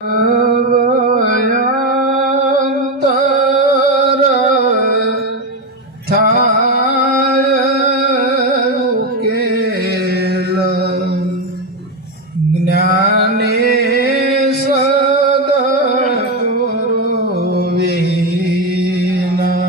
અવયંતર થાય ઉકેલ જ્ઞાની સદગુરુ વિના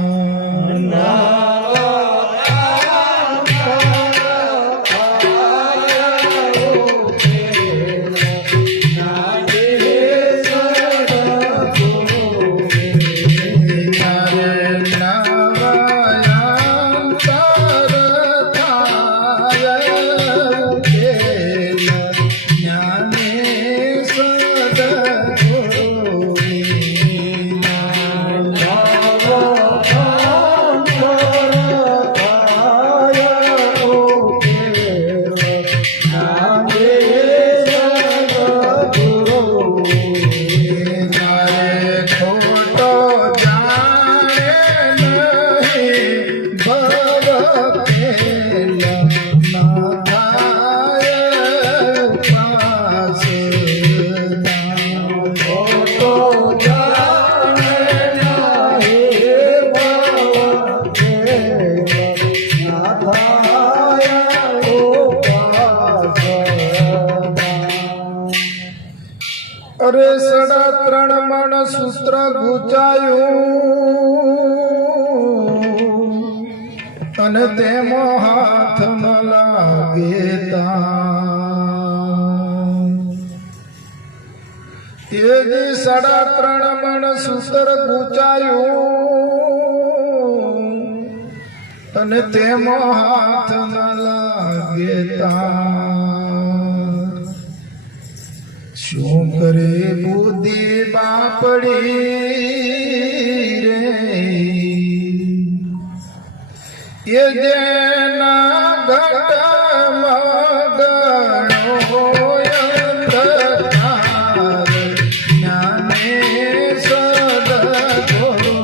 અરે 3.5 મણ સૂત્ર ગુચાયું અને તેમાં હાથ ન લાગે એ જી 3.5 મણ સૂત્ર ગુચાયું અને તેમાં હાથ ન લાગે શું કરે બુદ્ધિ બાપડી રે એ જેના ઘટમાં ગણો અંધકાર જ્ઞાને સદગુરુ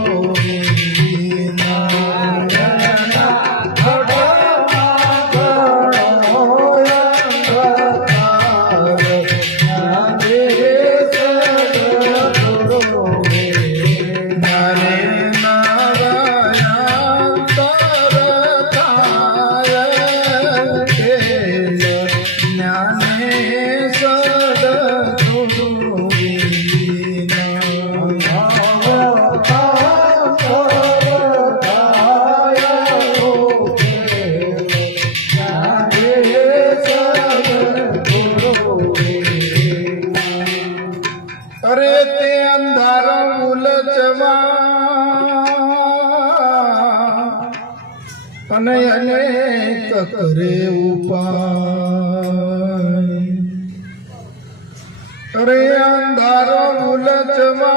અરે તે અંધારો ઉલચવા અને અનેક કરે ઉપાય અરે અંધારો ઉલચવા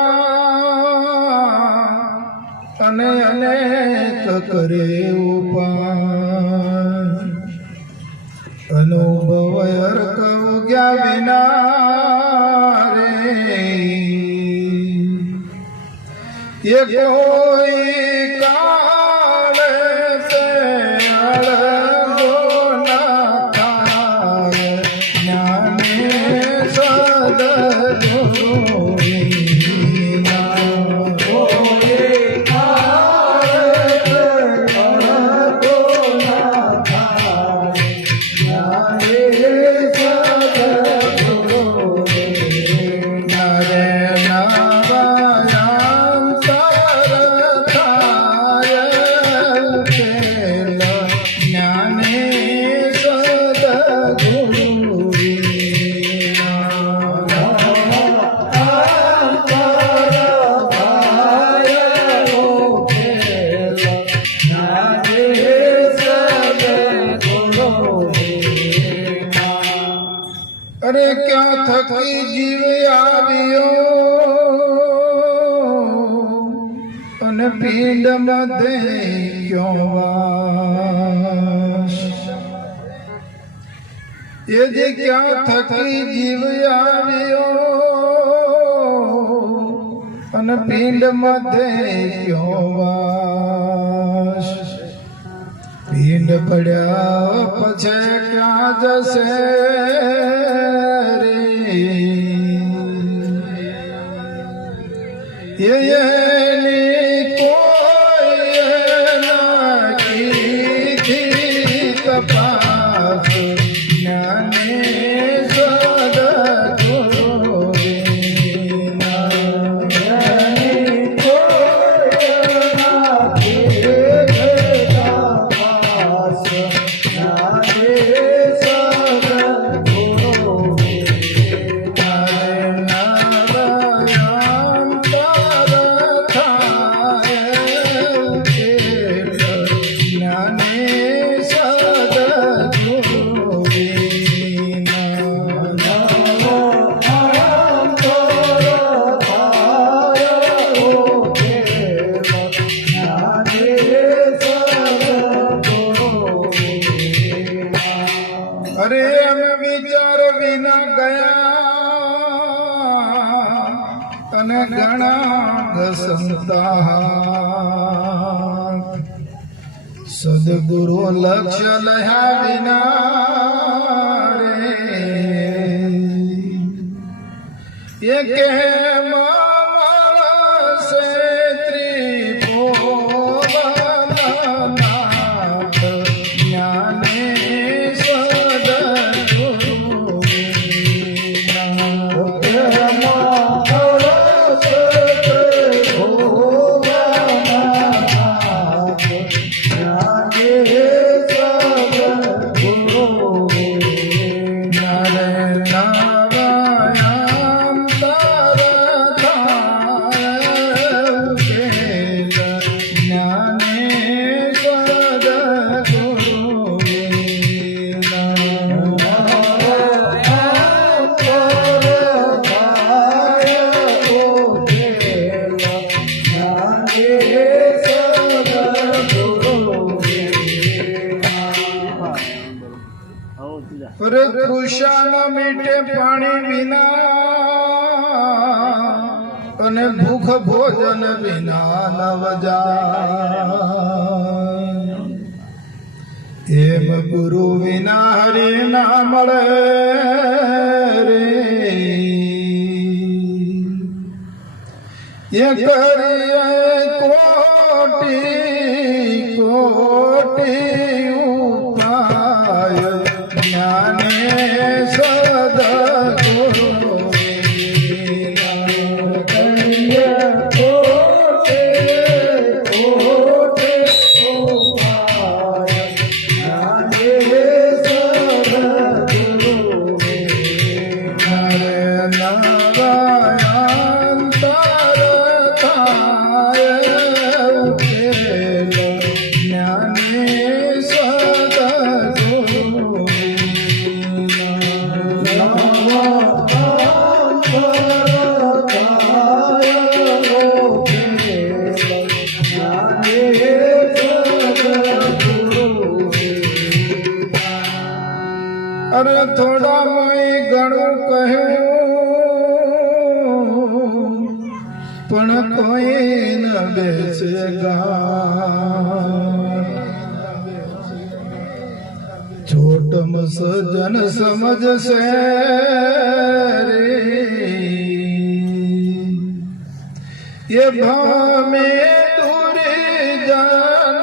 અને અનેક કરે ઉપાય અનુભવ અર્ક ઉગ્યા વિના ये कोई काल से अलगो ना थाय ज्ञाने सदगुरु विना कोई काल से अलगो ना थाय ज्ञाने सदगुरु विना रे અરે ક્યાં થકી જીવ આવ્યો અને પિંડ મધ્ય ક્યો વાસ એ જે ક્યાં થકી જીવ આવ્યો અને પિંડ મધ્ય ક્યો વાસ પિંડ પડ્યા પછી ક્યાં જશે રે એની કોઈ નાખી તપાસ જ્ઞાને અરે અમે વિચાર વિના ગયા અને ઘણા ઘસમતા સદગુરુ લક્ષ્ય લયા વિના રે એ કે તૃષા મીઠે પાણી વિના અને ભૂખ ભોજન વિના નવ જાય એમ ગુરુ વિના હરિ ના મળે રે એ કરીએ કોટી કોટી ઉપાય જ્ઞાને સદગુરુ કરીએ કોટી કોટી ઉપાય જ્ઞાને સદગુરુ હરે નારાયણ તર થાય જ્ઞાને અરે થોડા મય ઘણું કહ્યું પણ કોઈ ન બેસેગા છોટમ સજન સમજશે રે એ ભામે દૂરી જન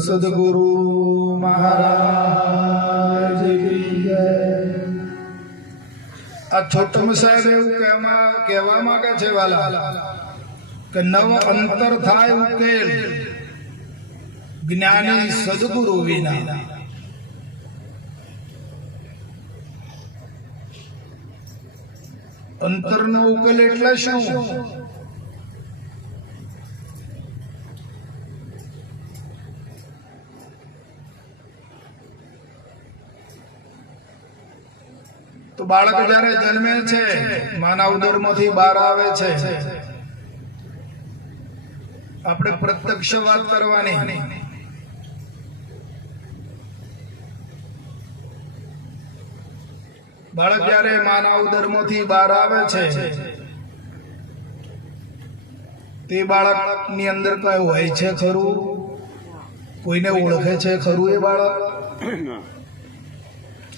સદગુરુ મહારાજ કી જય. આ છોટમ સાહેબ એવું કહેવા માંગે છે વાલા કે નવ અંતર થાય ઉકેલ જ્ઞાની સદગુરુ વિના. અંતરનો ઉકેલ એટલે શું? તો બાળક જ્યારે જન્મે છે, માના ઉદરમાંથી બહાર આવે છે, આપણે પ્રત્યક્ષ વાત કરવાની. બાળક જ્યારે માના ઉદરમાંથી બહાર આવે છે, તે બાળકની અંદર કઈ હોય છે ખરું? કોઈને ઓળખે છે ખરું એ બાળક?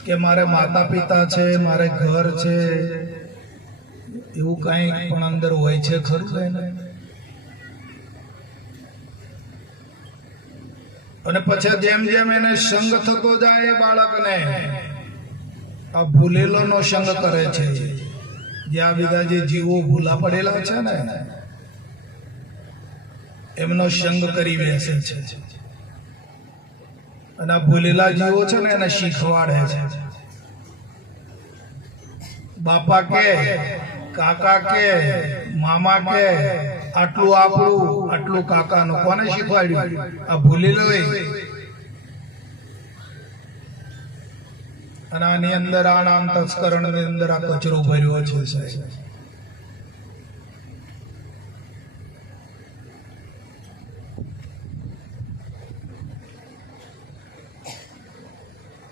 કે મારે માતા પિતા છે, મારે ઘર છે, એવું કઈ પણ અંદર હોય છે ખરું? અને પછી જેમ જેમ એને સંગ થતો જાય બાળકને, આ ભૂલેલો નો સંગ કરે છે. જે આ બધા જે જીવો ભૂલા પડેલા છે ને, એમનો સંગ કરી બેસે છે. અને આ ભૂલેલા જીવો છે ને એને શીખવાડે છે. બાપા કે, કાકા કે, મામા કે, આટલું આપણું, આટલું કાકાનું. કોને શીખવાડ્યું? આ ભૂલેલો. અને આની અંદર આ નામ તસ્કરણ ની અંદર આ કચરો ભર્યો છે.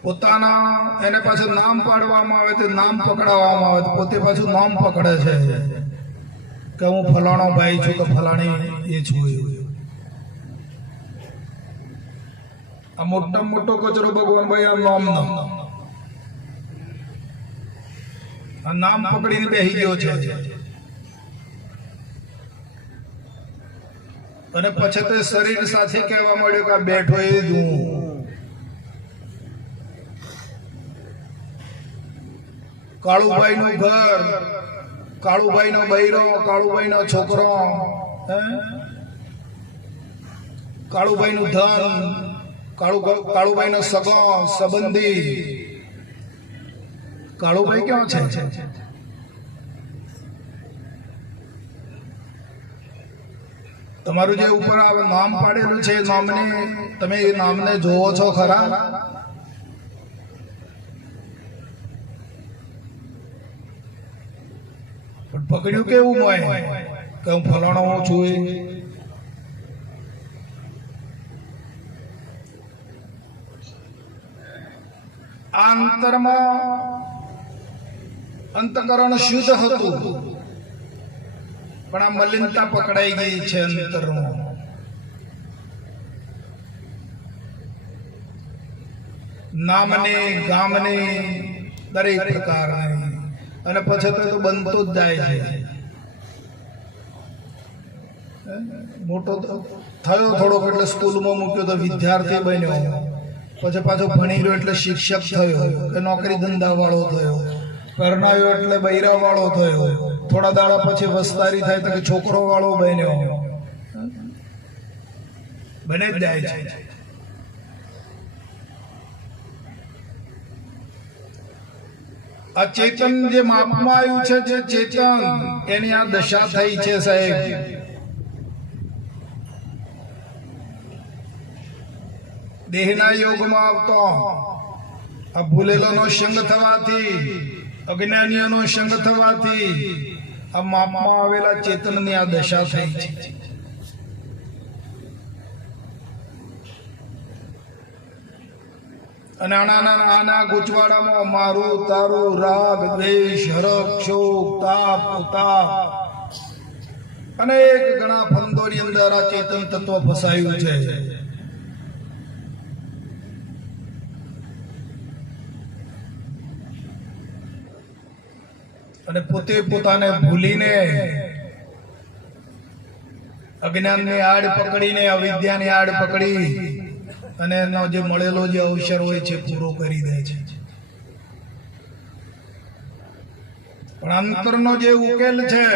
પોતાના એને પાછું નામ પાડવામાં આવે, તે નામ પકડાવવામાં આવે, પોતે પાછું નામ પકડે છે કે હું ફલાણો ભાઈ છું, કે ફલાણી એ છું. આ મોટા મોટો કચરો ભગવાન ભાઈ આ નામ આ નામ પકડીને બેસી ગયો છે. અને પછી તે શરીર સાથે કહેવા મળ્યો કે બેઠો એ જ હું. કાળુભાઈ નું ઘર, કાળુભાઈ નો બૈરો, કાળુભાઈ નો છોકરો, કાળુભાઈ નું ધન, કાળુભાઈ નો સગો સંબંધી. કાળુભાઈ ક્યાં છે? તમારું જે ઉપર નામ પાડેલું છે, નામને તમે એ નામને જોવો છો ખરા? પણ પકડ્યું કેવું હોય કે હું ફલાણો છું. આ અંતરમાં અંતકરણ શુદ્ધ હતું, પણ આ મલિનતા પકડાઈ ગઈ છે અંતરમાં. નામની, ગામની, દરેક પ્રકારની. અને પછી તો બનતો જ જાય છે. મોટો થયો થોડોક એટલે સ્કૂલમાં મૂક્યો તો વિદ્યાર્થી બન્યો, પછી પાછો ભણી રહ્યો એટલે શિક્ષક થયો, કે નોકરી ધંધા વાળો થયો, પરણાયો એટલે બૈરા વાળો થયો, થોડા દાડા પછી વસ્તારી થાય તો કે છોકરો વાળો બન્યો. બને જ જાય છે. આ ચેતન જે માપમાં આવ્યું છે, જે ચેતન, એની આ દશા થઈ છે સાહેબ. દેહના યોગમાં આવતો આ ભૂલેલોનો સંગ થવાથી, અજ્ઞાનીઓનો સંગ થવાથી આ માપમાં આવેલા ચેતનની આ દશા થઈ છે. અને આના ગૂંચવાડામાં મારું, તારું, રાગ, દ્વેષ, હરખ, શોક, તાપ, ઉતાપ, અનેક ઘણા ફંદોની અંદર આ ચેતન તત્વ ફસાયું છે. અને પોતે પોતાને ભૂલીને, અજ્ઞાનની આડ પકડીને, અવિદ્યાની આડ પકડી અને એનો જે મળેલો જે અવસર હોય છે પૂરો કરી દે છે. પણ અંતરનો જે ઉકેલ છે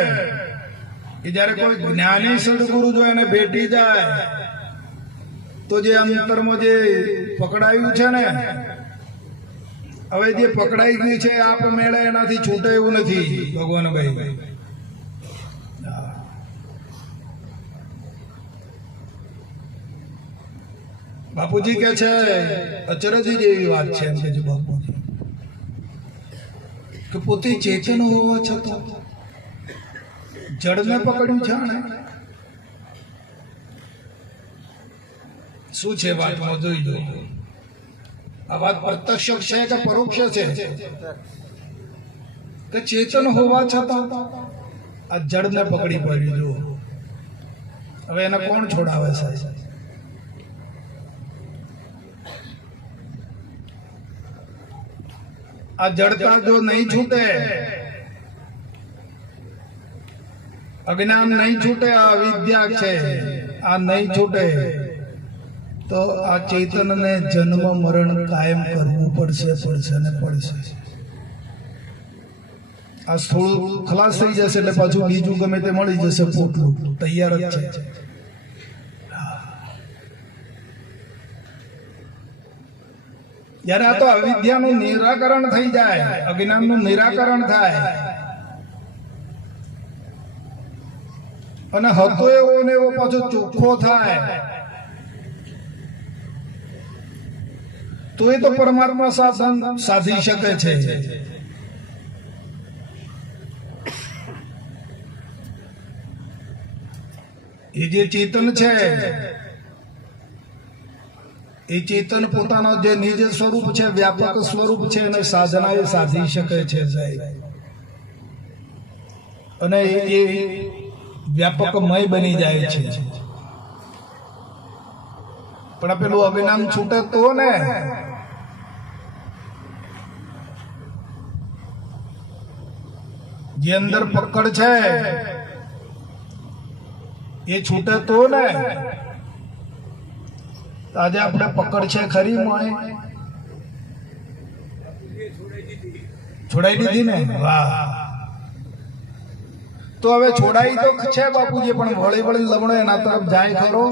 કે જયારે કોઈ જ્ઞાની સદગુરુ જો એને ભેટી જાય તો જે અંતરમાં જે પકડાયું છે ને, હવે જે પકડાઈ ગયું છે આપ મેળે એનાથી છૂટે એવું નથી ભગવાનભાઈ. બાપુજી કે છે અચરજ જેવી વાત છે એમ કે છે બાપુજી કે પોતે ચેતન હોવા છતાં જડને પકડ્યું છે ને. શું છે વાતમાં જોઈ દો. આ વાત પ્રત્યક્ષ છે કે પરોક્ષ છે કે ચેતન હોવા છતાં આ જડને પકડી પડ્યું. જો હવે એને કોણ છોડાવે છે? આ જડતા જો નહીં છૂટે, અજ્ઞાન નહીં છૂટે, આ અવિદ્યા છે આ નહીં છૂટે તો આ ચેતનને જન્મ મરણ કાયમ કરવું પડશે ને પડશે. આ સ્થૂળ ખલાસ થઈ જશે એટલે પાછું બીજું ગમે તે મળી જશે, પોટલું તૈયાર જ છે. જ્યારે આ તો અવિદ્યાનું નિરાકરણ થઈ જાય, અજ્ઞાનનું નિરાકરણ થાય અને હતો એવો ને એવો પાછો ચોખ્ખો થાય તો એ તો પરમાત્મા સાધન સાધી શકે છે. એ જે ચેતન છે એ ચેતન પોતાનો જે નિજ સ્વરૂપ છે, વ્યાપક સ્વરૂપ છે એને સાધના એ સાધી શકે છે સાહેબ. અને એ વ્યાપકમય બની જાય છે. પણ પેલું અજ્ઞાન છૂટે તો ને જે અંદર પકડ છે એ છૂટે તો ને. આજે આપણે પકડ છે ખરી મોય છોડાઈ દીધી ને? વાહ. તો હવે છોડાઈ તો છે બાપુજી, પણ વળી વળી લમણો એના તરફ જાય ખરો?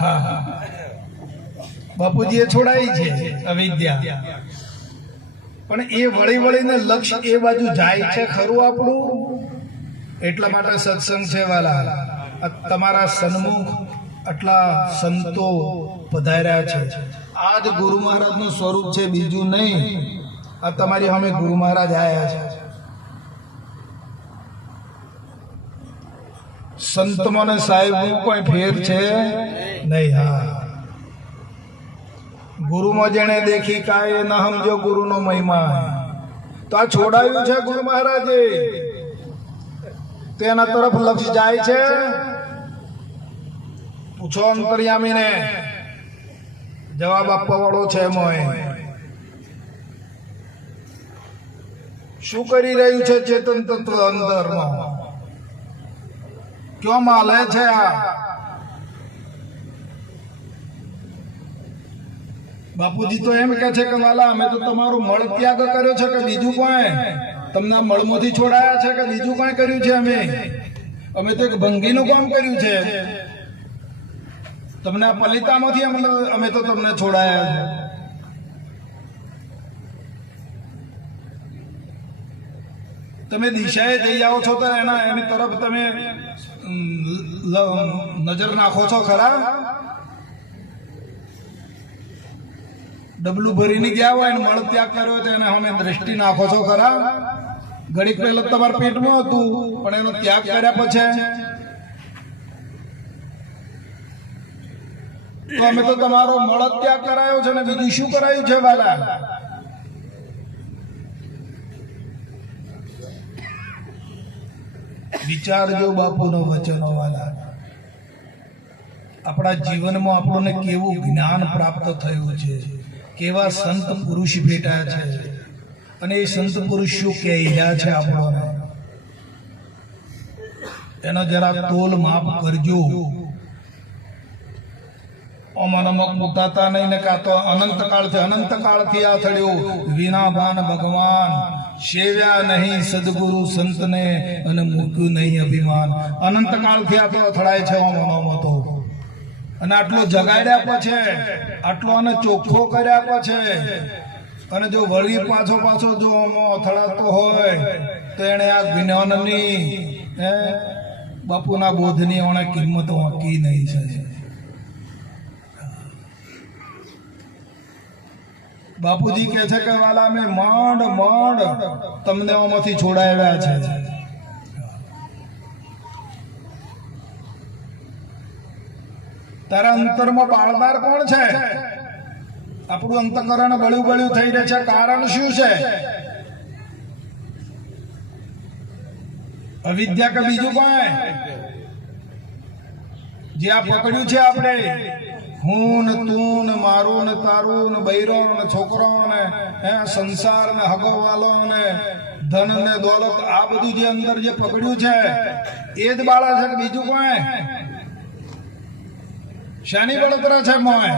હા હા, બાપુજી એ છોડાઈ છે અવિદ્યા, પણ એ વળી વળીને લક્ષ્ય એ બાજુ જાય છે ખરું આપણું? એટલા માટે સત્સંગ છે વાલા. તમારા સન્મુખ આટલા સંતો પધાર્યા છે. આ જ ગુરુ મહારાજ નું સ્વરૂપ છે, બીજું નહીં. આ તમારી સામે ગુરુ મહારાજ આયા છે. સંતમાં ને સાહેબ કોઈ ફેર છે નહીં. હા, ગુરુમાં જેને દેખી કાય ન સમજો ગુરુનો મહિમા. તો આ છોડાયું છે ગુરુ મહારાજે, તેના તરફ લક્ષ જાય છે. પૂછો અંતર્યામીને, જવાબ આપવા વાળો છે મોય. શું કરી રહ્યું છે ચેતન તત્વ અંદરમાં? ક્યાં માલે છે આ? બાપુજી તો એમ કે છે કે વાલા અમે તો તમારો મળ ત્યાગ કર્યો છે કે બીજું કોઈ? તમને આ મળમાંથી છોડાયા છે કે બીજું કઈ કર્યું છે? અમે તો એક ભંગીનું કામ કર્યું છે. તમને આ પલિતામાંથી અમે તો તમને છોડાયા છે. તમે દિશાએ જઈ જાઓ છો તો એની તરફ તમે નજર નાખો છો ખરા? ડબલું ભરીને ગયા હોય મળ ત્યાગ કર્યો તો એને અમે દ્રષ્ટિ નાખો છો ખરા? ઘડીક પહેલા તમારા પેટમાં હતું પણ એનો ત્યાગ કર્યા પછી તો અમે તો તમારો મળ ત્યાગ કરાયો છે ને બીજું શું કરાયું છે વાલા? વિચારજો બાપુનો વચનો વાલા. આપણા જીવનમાં આપણને કેવું જ્ઞાન પ્રાપ્ત થયું છે, કેવા સંત પુરુષ ભેટાયા છે, અને એ સંત પુરુષ શું કહી રહ્યા છે આપણને, એનો જરા તોલ માપ કરજો. અમનમક મુકાતા નહીં ને કાં તો અનંતકાળથી આ થયું વિના ભાન ભગવાન, સેવ્યા નહીં સદગુરુ સંતને અને મૂક્યું નહીં અભિમાન. અનંતકાળથી આ તો અથડાય છે. અને આટલો જગાડ્યા પછી, આટલો આને ચોખ્ખો કર્યા પછી, અને જો વળી પાછો જો અથડાતો હોય તો એને આ જ્ઞાનની બાપુના બોધની ઓણે કિંમત વાંકી નહીં છે. બાપુજી કહે છે કે વાલા મેં માંડ તમને આમાંથી છોડાવ્યા છે. તારા અંતરમાં બાળબાર કોણ છે? આપણું અંતકરણ બળ્યું થઈ રહે છે. કારણ શું છે? અવિદ્યા કે બીજું કોઈ? જે આ પકડ્યું છે આપણે, હું ને તું ને મારું ને તારું ને બૈરો ને છોકરો ને સંસાર ને હગવાલો ને ધન ને દોલત, આ બધું જે અંદર જે પકડ્યું છે એ જ બાળા છે કે બીજું કોઈ? શાની બળતરા છે મોય?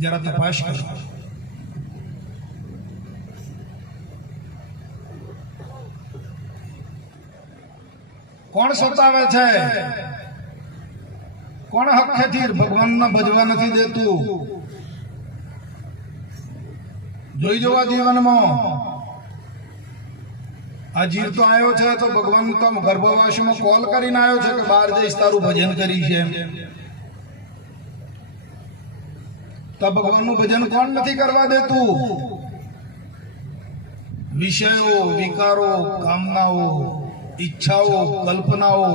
જરા તપાસ કરો. કોણ સતાવે છે? કોણ હકથી ભગવાનને ભજવા નથી દેતું? જોઈ જોવા જીવનમાં આ જીવ તો આવ્યો છે તો ભગવાન તો ગર્ભવાસમાં કોલ કરીને આવ્યો છે કે બહાર જઈશ તારું ભજન કરી છે. તો ભગવાનનું ભજન કોણ નથી કરવા દેતું? વિષયો, વિકારો, કામનાઓ, ઈચ્છાઓ, કલ્પનાઓ,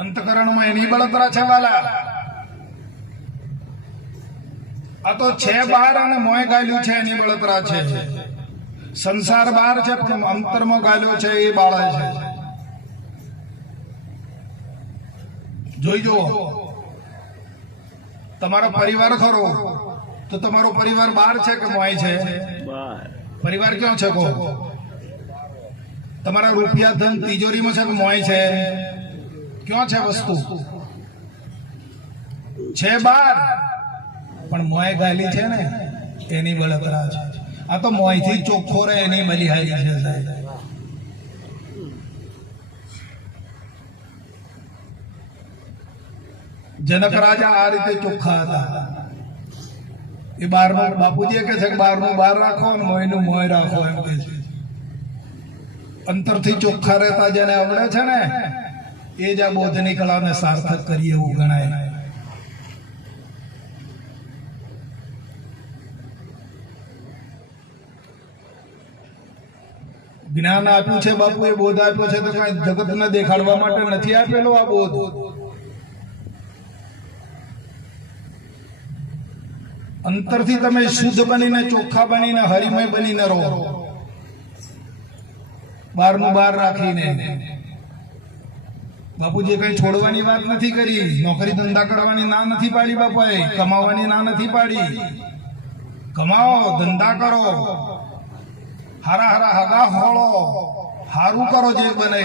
અંતકરણમાં એની બળતરા છે વાલા. આ તો છે બહાર અને મોય ગાલ્યું છે એની બળતરા છે. સંસાર બહાર છે પણ અંતરમાં ગાલ્યો છે એ બાળા છે. જોઈ જો તમારો પરિવાર ખરો તો તમારો પરિવાર બહાર છે કે મોય છે? પરિવાર ક્યાં છે? કહો. તમારા રૂપિયા ધન તિજોરીમાં છે કે મોય છે? ક્યાં છે વસ્તુ? છે બહાર પણ મોય ગાલી છે ને એની બળતરા છે. આ તો મોયથી ચોખ્ખો રહે એની બલિહારી છે સાહેબ. જનક રાજા આ રીતે ચોખ્ખા હતા. એ બારનું બાપુજી કહે છે કે બારનું બાર રાખો અને મોયનું મોય રાખો એમ કે છે. અંતરથી ચોખ્ખા રહેતા જેને આવડે છે ને એ જ આ બોધની કળાને સાર્થક કરીએ એવું ગણાય. જ્ઞાન આપ્યું છે બાપુ, એ બોધ આપ્યો છે તો કઈ જગતને દેખાડવા માટે નથી આપેલો આ બોધ. અંતરથી તમે શુદ્ધ બનીને ચોખ્ખા બનીને હરિમય બનીને રહો, બારનું બાર રાખીને. બાપુજી કઈ છોડવાની વાત નથી કરી, નોકરી ધંધા કરવાની ના નથી પાડી બાપાએ, કમાવાની ના નથી પાડી. કમાઓ, ધંધા કરો, હારા હગા હોળો, હારું કરો, જે બને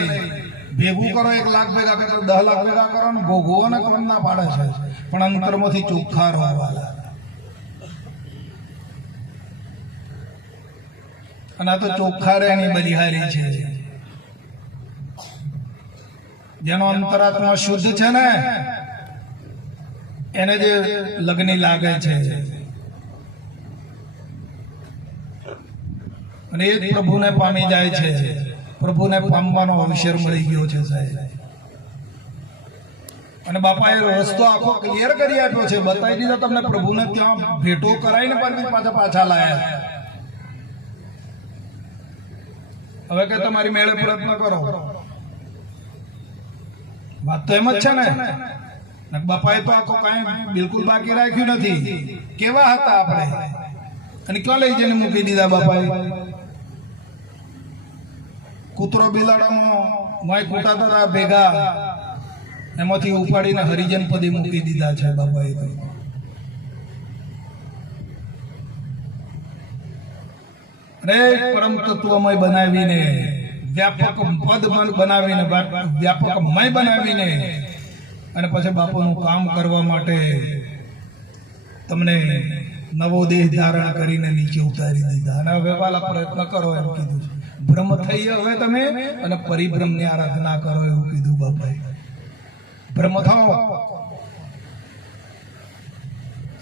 ભેગું કરો. 1 લાખ ભેગા કરો, 10 લાખ ભેગા કરો ને ભોગવો ને કોણ ના પાડે છે? પણ અંતરમાંથી ચોખ્ખા રહેવાના. અને આ તો ચોખ્ખા રહે એની બલિહારી છે. જેનો અંતરાત્મા શુદ્ધ છે ને એને જે લગ્ન લાગે છે અને એ પ્રભુને પામી જાય છે. પ્રભુને પામવાનો અવસર મળી ગયો છે સાહેબ. અને બાપાએ રસ્તો આખો ક્લિયર કરી આપ્યો છે, બતાવી દીધો તમને. પ્રભુને ત્યાં ભેટો કરાવીને પાછા લાયા. હવે કે તમારી મેળે પ્રયત્ન કરો. વાત તો એમ જ છે ને. બાપાએ તો આખો કઈ બિલકુલ બાકી રાખ્યું નથી. કેવા હતા આપણે અને ક્યાં લઈ જઈને મૂકી દીધા બાપાએ? કૂતરો બિલાડામાં માય કૂટાતા હતા ભેગા, એમાંથી ઉપાડીને હરિજન પદી મૂકી દીધા છે બાપાએ. અરે પરમ તત્વમય બનાવીને, વ્યાપક પદ બનાવીને, વ્યાપકમય બનાવીને અને પછી બાપુનું કામ કરવા માટે તમને નવો દેહ ધારણ કરીને નીચે ઉતારી દીધા. અને હવે વાલા પ્રયત્ન કરો એમ કીધું છે. ભ્રમ થઈ હવે તમે અને પરિભ્રમની આરાધના કરો એવું કીધું બાપાએ. ભ્રમ થાઓ,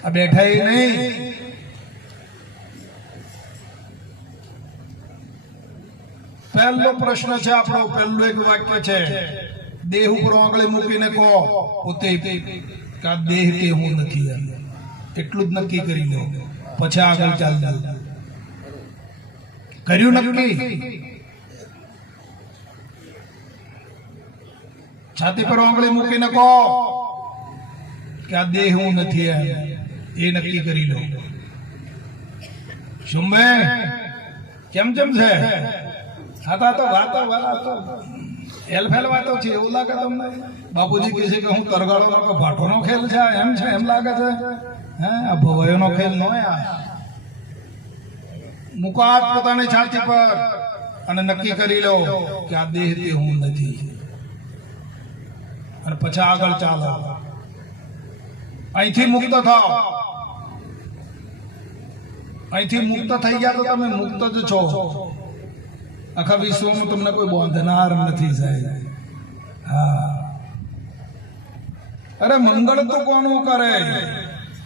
આ બેઠા એ નહીં. પહેલો પ્રશ્ન છે આપણો, પહેલું એક વાક્ય છે, દેહ ઉપર આંગળી મૂકીને કહો પોતે કે આ દેહ કે હું નથી. એટલું જ નક્કી કરી લો, પછી આગળ ચાલજો. કર્યું નક્કી? છાતી પર આંગળી મૂકીને કહો કે આ દેહ હું નથી, એ નક્કી કરી લો. શુંભે કેમ છે? હા તો વાતો હેલફેલ વાતો છે એવું લાગે તમને? બાપુજી કહે છે કે હું તરગાળો ભાટોનો ખેલ છે, એમ છે એમ લાગે છે? હે, આ ભવાઈનો ખેલ ન. મૂકો હાથ પોતાની છાતી પર અને નક્કી કરી લો કે આ દેહ તે હું નથી, અને પછી આગળ ચાલો. અહીંથી મુક્ત થાઓ. અહીંથી મુક્ત થઈ ગયા તો તમે મુક્ત જ છો. આખા વિશ્વમાં તમને કોઈ બાંધનાર નથી સાહેબ. હા, અરે મંગળ તો કોનું કરે?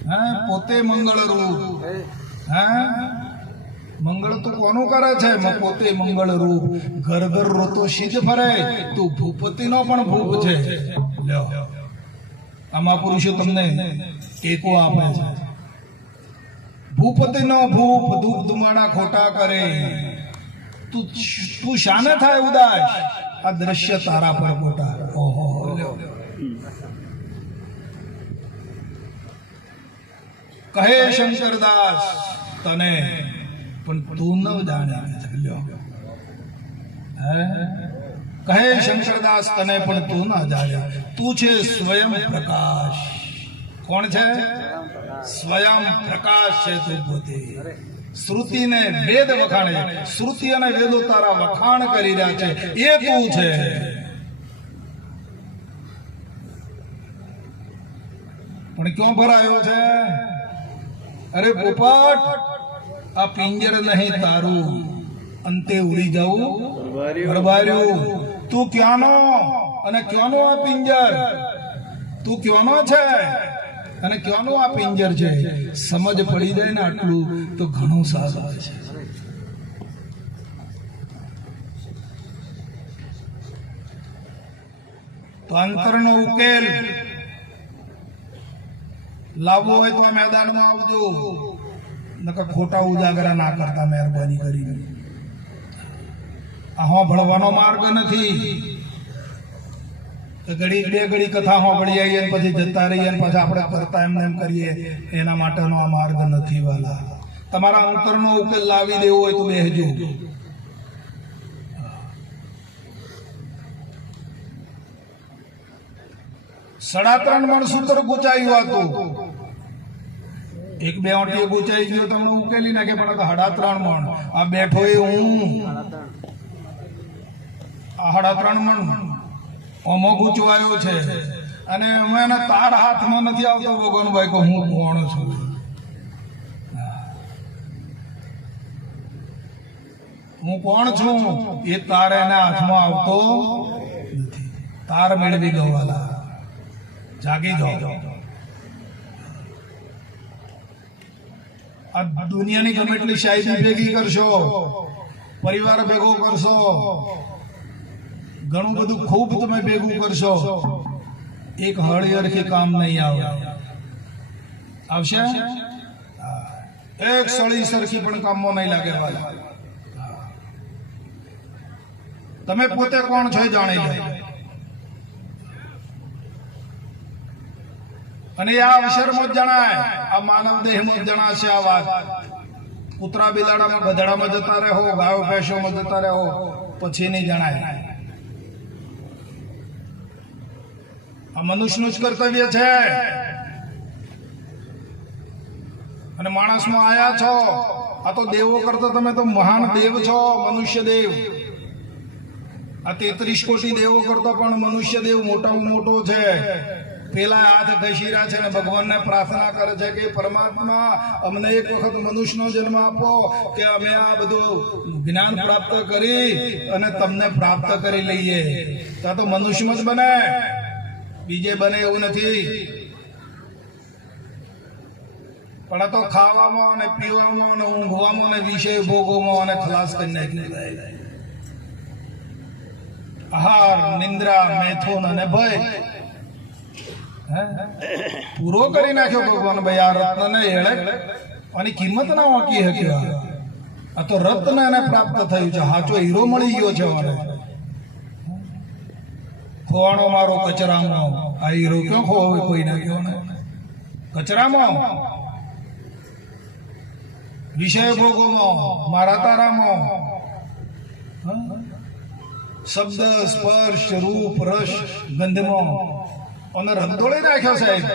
હા, પોતે મંગળ રૂપ. હા, મંગળ તો કોનું કરે છે? પોતે મંગળ રૂપ. ઘર ઘર રોતો સિદ્ધ ફરે, તું ભૂપતિનો પણ ભૂપ છે. લ્યો, આમાં પુરુષો તમને ટેકો આપે છે. ભૂપતિનો ભૂપ ધૂપ ધુમાડા ખોટા કરે. તું શાને થાય ઉદાસ? આ દ્રશ્ય તારા પર ખોટા. ઓહો, કહે શંકરદાસ તને પણ તું ન જાણે. કહે શંકરદાસ તને પણ તું ના જાણે. તું છે સ્વયં પ્રકાશ. કોણ છે? સ્વયં પ્રકાશ છે તું પોતે. શ્રુતિને વેદ વખાણે, શ્રુતિ અને વેદો તારા વખાણ કરી રહ્યા છે, એ તું છે. પણ ક્યાં ભરાયો છે? અરે પોપટ, આ પિંજર નહીં તારું, અંતે ઉડી જવું ભરવાર્યું. તું ક્યાંનો અને ક્યાંનો આ પિંજર? તું ક્યાંનો છે અને ક્યાંનો આ પિંજર છે? સમજ પડી જાય ને આટલું તો ઘણું સારું છે. તો અંતરનો ઉકેલ લાવવો હોય તો આ મેદાનમાં આવજો. નકર ખોટા ઉજાગરા ના કરતા મહેરબાની કરીને. આ ભણવાનો માર્ગ નથી. ઘડી બે ઘડી કથા સાંભળી આવીએ પછી જતા રહીએ, પછી આપણે કરતા એમને એમ કરીએ. એના માટેનો આ માર્ગ નથી વાલા. તમારા અંતરનો ઉકેલ લાવી દેવો હોય તો બેહજો. 3.5 મણ સૂત્ર ગુચાયું હતું. એક બે ઓંટીએ ગુચાઈ ગયો, તમને ઉકેલી નાખે. પણ 3.5 મણ આ બેઠો એ હું. આ 3.5 મણ ઓમો ગુચવાયો છે, અને અમે તાર હાથમાં નથી આવતો ભગવાનભાઈ કે હું કોણ છું. હું કોણ છું એ તાર એના હાથમાં આવતો નથી. તાર મેળવી ગવાલા, જાગી જાઓ. આ દુનિયાની ગમે એટલી શાયરી ભેગી કરશો, પરિવાર ભેગો કરશો, ઘણું બધું ખૂબ તમે ભેગું કરશો, એક હળિયરથી કામ નહીં આવે. આવશે? એક સળી સરખી પણ કામમાં નહીં લાગે વાલા. તમે પોતે કોણ છો એ જાણી લો. અને આ અવસરમાં જ જણાય, આ માનવ દેહમાં જ જણાશે આ વાત. કૂતરા બિલાડામાં ગધડામાં જતા રહો, ગાયો ભેંસોમાં જતા રહો, પછી નહીં જણાય. આ મનુષ્યનું જ કર્તવ્ય છે. અને માણસમાં આયા છો, આ તો દેવો કરતા તમે તો મહાન દેવ છો, મનુષ્ય દેવ. આ 33 કોટી દેવો કરતા પણ મનુષ્ય દેવ મોટામાં મોટો છે. પેલા હાથ ઘસી રહ્યા છે અને ભગવાનને પ્રાર્થના કરે છે કે પરમાત્મા અમને એક વખત મનુષ્યનો જન્મ આપો કે અમે આ બધું જ્ઞાન પ્રાપ્ત કરી અને તમને પ્રાપ્ત કરી લઈએ. ત્યાં તો મનુષ્યમાં જ બને, બીજે બને એવું નથી. પણ આ તો ખાવામાં અને પીવામાં અને ઊંઘવામાં અને વિષય ભોગોમાં અને ખલાસ કરી નાખ્યું. આહાર, નિંદ્રા, મૈથુન અને ભય પૂરો કરી નાખ્યો ભગવાન. ભાઈ આ રત્ન ને એળે આની કિંમત ના વાંકી શક્યો. આ તો રત્ન એને પ્રાપ્ત થયું છે, સાચો હીરો મળી ગયો છે મને. ખોવાણો મારો કચરામાં, આ હીરો ક્યાં ખોવાવે કોઈ ના ગયો ને કચરામાં. વિષય ભોગોમાં, મારા તારામાં, શબ્દ, સ્પર્શ, રૂપ, રસ, ગંધમાં અને રંધોળી નાખ્યો સાહેબ.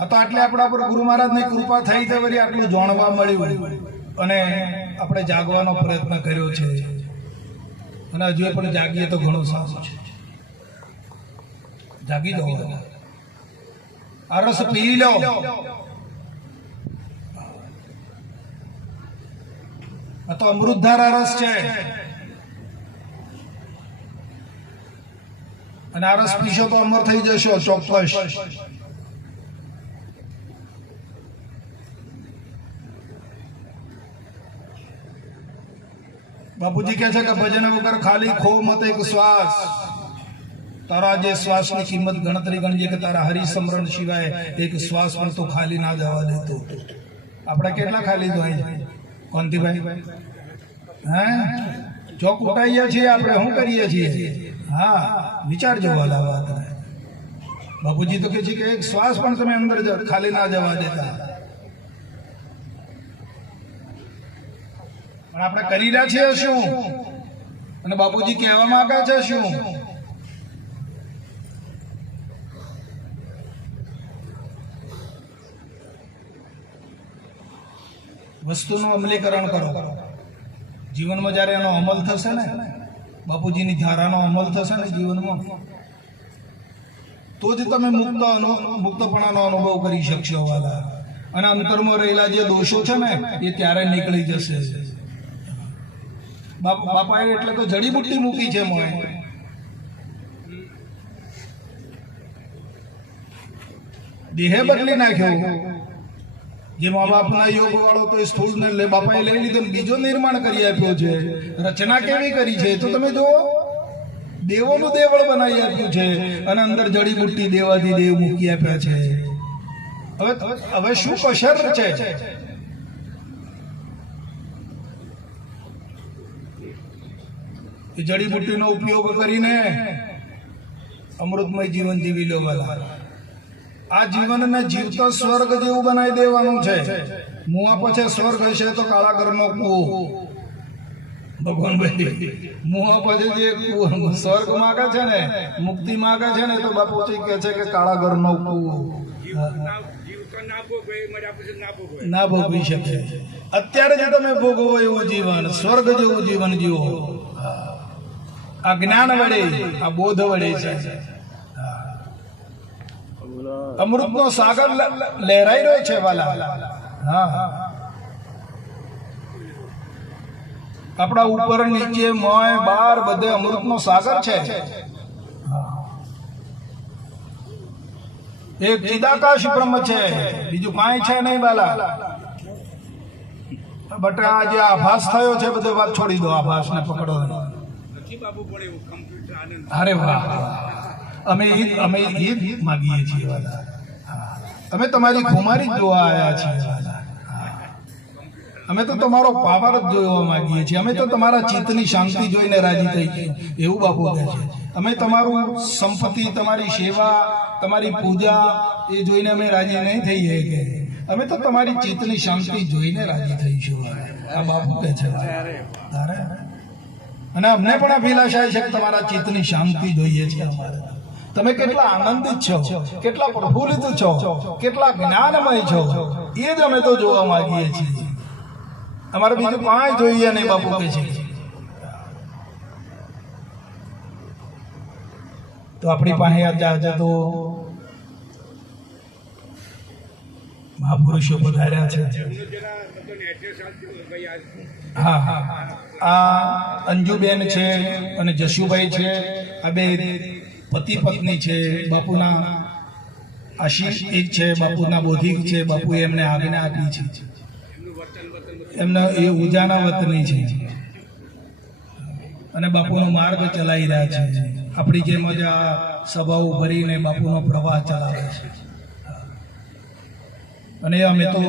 આ તો આટલે આપણા પર ગુરુ મહારાજની કૃપા થઈ છે, વળી આટલું જાણવા મળ્યું અને આપણે જાગવાનો પ્રયત્ન કર્યો છે. અને હજુ પણ જાગીએ તો ઘણું સારું છે. જાગી દો, આ રસ પી લો. આ તો અમૃતધારા રસ છે અને આ રસ પીશો તો અમર થઈ જશો ચોક્કસ. બાપુજી કહે છે કે ભજન વગર ખાલી ખો મત એક શ્વાસ. તારા જે શ્વાસની કિંમત ગણતરી ગણજે કે તારા હરિસ્મરણ સિવાય એક શ્વાસ પણ તો ખાલી ના જવા દેતો. આપણે કેટલા ખાલી જોઈએ કોંતીભાઈ? હે ચોક ઉટાઈએ છીએ આપણે, શું કરીએ છીએ? હા, વિચારજો વાલા વાત. બાપુજી તો કે છે કે એક શ્વાસ પણ તમે અંદર ખાલી ના જવા દેતા. પણ આપણે કરી રહ્યા છીએ શું? અને બાપુજી કહેવા માંગે છે શું? વસ્તુનું અમલીકરણ કરો. જીવનમાં જ્યારે એનો અમલ થશે ને, બાપુજીની ધારાનો અમલ થશે ને જીવનમાં, તો જ તમે મુક્તપણાનો અનુભવ કરી શકશો વાલા. અને અંતરમાં રહેલા જે દોષો છે ને એ ત્યારે નીકળી જશે. બાપાએ એટલે તો જડીબુટ્ટી મૂકી છે મોય. દેહે બદલી નાખ્યો. જે મા બાપના યોગ વાળો તો સ્થૂળ ને લે બાપાએ લઈ લીધો, બીજો નિર્માણ કરી આપ્યો છે. રચના કેવી કરી છે તો તમે જુઓ. દેવોનું દેવળ બનાવી આપ્યું છે અને અંદર જડીબુટ્ટી દેવાથી દેવ મૂકી આપ્યા છે. હવે શું કસર છે? એ જડીબુટ્ટીનો ઉપયોગ કરીને અમૃતમય જીવન જીવી લો વાલા. આ જીવનને જીવતો સ્વર્ગ જેવું બનાવી દેવાનું છે. મુઆ પછી સ્વર્ગ હશે તો કાળા ઘરનો કૂવો. ભગવાનભાઈ, મુઆ પછી જે સ્વર્ગ માગે છે ને, મુક્તિ માગે છે ને, તો બાપુજી કહે છે કે કાળા ઘરનો કૂવો. ના ભોગવી શકે. અત્યારે જે તમે ભોગવો એવું જીવન, સ્વર્ગ જેવું જીવન જીવો. આ જ્ઞાન વડે, આ બોધ વડે છે. અમૃતનો સાગર લહેરાઈ રહ્યો છે વાલા. હા, આપણા ઉપર નીચે મોય બાર બધે અમૃતનો સાગર છે. એક ચિદાકાશ બ્રહ્મ છે, બીજું કાંઈ છે નહીં વાલા. બટ આ જે આભાસ થયો છે બધો વાત છોડી દો, આભાસ ને પકડો. અરે વાહ, અમે એ જ માગીએ છીએ વાલા. અમે તમારી ખુમારી જ જોવા આવ્યા છીએ વાલા. અમે તો તમારો પાવર જ જોવા માંગીએ છીએ. અમે તો તમારા ચિત્તની શાંતિ જોઈને રાજી થઈ ગઈ એવું બાપુ કહે છે. અમે તમારું સંપત્તિ, તમારી સેવા, તમારી પૂજા એ જોઈને અમે રાજી નહીં થઈએ કે અમે તો તમારી ચિત્તની શાંતિ જોઈને રાજી થઈશું. આ બાપુ કહે છે. અને અમને પણ અભિલાષા છે કે તમારા ચિત્તની શાંતિ જોઈએ છે અમારે. તમે કેટલા આનંદિત છો, કેટલા પ્રફુલ્લિત છો, કેટલા જ્ઞાનમય છો, એ જ અમે તો જોવા માંગીએ છીએ. અમારે બીજું કાંઈ જોઈએ નહીં બાપુ કહે છે. તો આપણી પાસે આજે તો મહાપુરુષો પધાર્યા છે. હા હા, આ અંજુબેન છે અને જશુભાઈ છે. આ બે પતિ પત્ની છે. બાપુના આશીષ એક છે, બાપુના બોધિક છે. બાપુએ એમને આજ્ઞા આપી છે. એમના એ ઉજાના વતની છે અને બાપુનો માર્ગ ચલાવી રહ્યા છે. આપણી જેમ જ આ સભાઓ ભરીને બાપુનો પ્રવાહ ચલાવે છે. અને અમે તો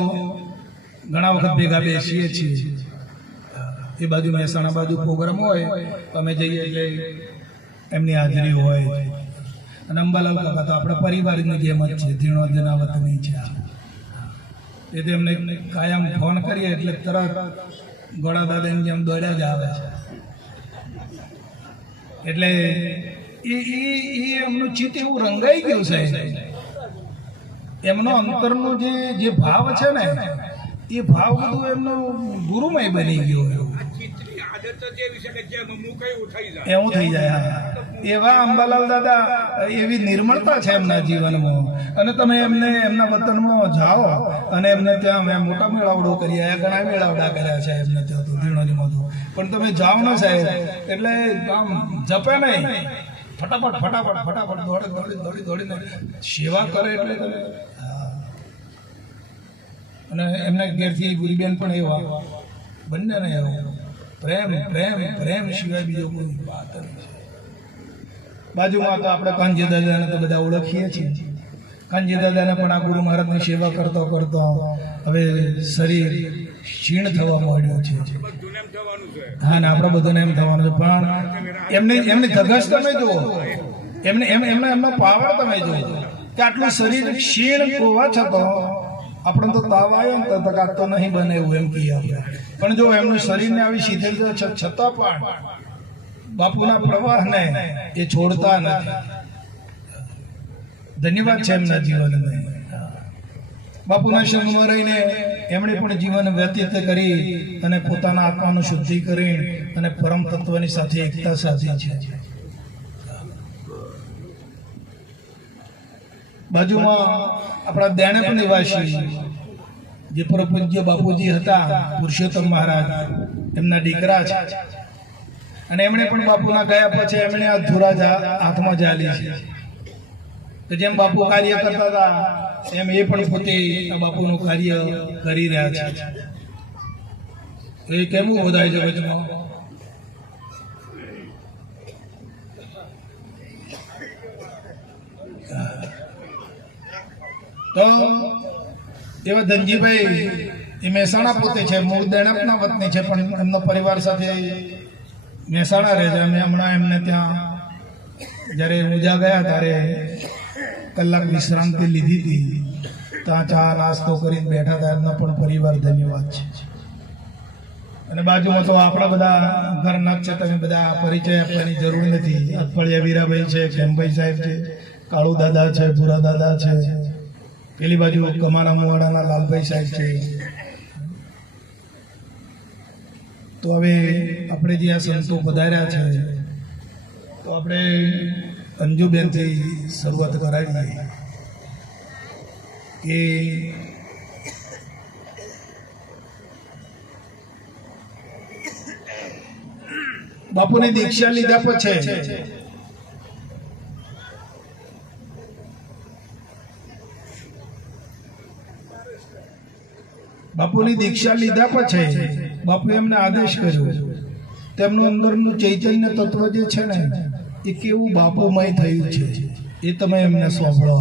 ઘણા વખત ભેગા બેસીએ છીએ. એ બાજુ મહેસાણા બાજુ પ્રોગ્રામ હોય તો અમે જઈએ એટલે એમની હાજરી હોય. અને અંબાલાલ કાકા તો આપણા પરિવારની જેમ જ છે, ધીણોજના વતની છે. એટલે એમને કાયમ ફોન કરીએ એટલે તરત ગોળા દાદાની જેમ દોડ્યા જ આવે છે. એટલે એ એમનું ચિત્ત એવું રંગાઈ ગયું છે. એમનો અંતરનો જે ભાવ છે ને, એ ભાવ બધું એમનો ગુરુમય બની ગયો. એવું થઈ જાય. એવા અંબાલાલ દાદા, એવી નિર્મળતા છે એમના જીવનમાં. અને તમે એમને એમના વતનમાં જાઓ અને એમને ત્યાં મેં મોટા મેળાવડો કર્યા, ઘણા મેળાવડા કર્યા છે એમને ત્યાં તો ધીણોજીમાં તો. પણ તમે જાઓ ને સાહેબ એટલે આમ જપે નહીં, ફટાફટ દોડીને સેવા કરે. એટલે તમે અને એમના ઘેરથી ગુરીબેન પણ એવા, બંનેને એવો પ્રેમ સિવાય બીજો કોઈ વાત નથી. બાજુમાં તો આપણે કાનજી દાદાને તો બધા ઓળખીએ છીએ. કાનજી દાદાને પણ આ ગુરુ મહારાજની સેવા કરતો હવે શરીર ક્ષીણ થવા માંડ્યું છે. હા ને, આપણે બધાને એમ થવાનું છે. પણ એમની ધગશ તમે જુઓ, એમનો પાવર તમે જુઓ કે આટલું શરીર ક્ષીણ હોવા છતાં આપણે તો તાવ આવ્યો ને તો કાક તો નહીં બને એવું એમ કહીએ આપણે. પણ જો એમનું શરીરને આવી શીતલ છતાં પણ બાપુના પ્રવાહને એ છોડતા નથી. ધન્યવાદ છે એમના જીવનને. બાપુના સંગમાં રહીને એમણે પણ જીવન વ્યતીત કરી અને પોતાના આત્માનું શુદ્ધિ કરી અને પરમ તત્વની સાથે એકતા સાધી છે. બાજુમાં આપણા દેણપ નિવાસી જે પરમ પૂજ્ય બાપુજી હતા, પુરુષોત્તમ મહારાજ, એમના દીકરા છે. અને એમણે પણ બાપુના ગયા પછી એમણે આ ધુરા હાથમાં જાલી છે. તો જેમ બાપુ કાર્ય કરતા હતા એમ એ પણ પોતે આ બાપુનું કાર્ય કરી રહ્યા છે. એ કેવું વધાય છે વચમાં? તો એવા ધનજીભાઈ એ મહેસાણા પોતે છે, મૂળ દેણપના વતની છે, પણ એમનો પરિવાર સાથે મહેસાણા રહે છે. અમે હમણાં એમને ત્યાં જ્યારે ઉજા ગયા ત્યારે કલાક વિશ્રાંતિ લીધી હતી. ત્યાં ચા નાસ્તો કરીને બેઠા હતા. એમનો પણ પરિવાર ધન્યવાદ છે. અને બાજુમાં તો આપણા બધા ઘરના જ છે. તમે બધા પરિચય આપવાની જરૂર નથી. અઠવાડિયા વીરાભાઈ છે, કેમભાઈ સાહેબ છે, કાળુ દાદા છે, ભૂરા દાદા છે. પેલી બાજુ કમાના મુવાડાના લાલભાઈ સાહેબ છે. તો હવે આપણે જે આ સંતો પધાર્યા છે તો આપણે અંજુબેનથી શરૂઆત કરાવીએ કે બાપુની દીક્ષા લીધા પછી બાપુ એમને આદેશ કર્યો. તેમનું અંદરનું ચૈતન્ય તત્વ જે છે ને એ કેવું બાપુમય થયું છે એ તમે એમને સાંભળો.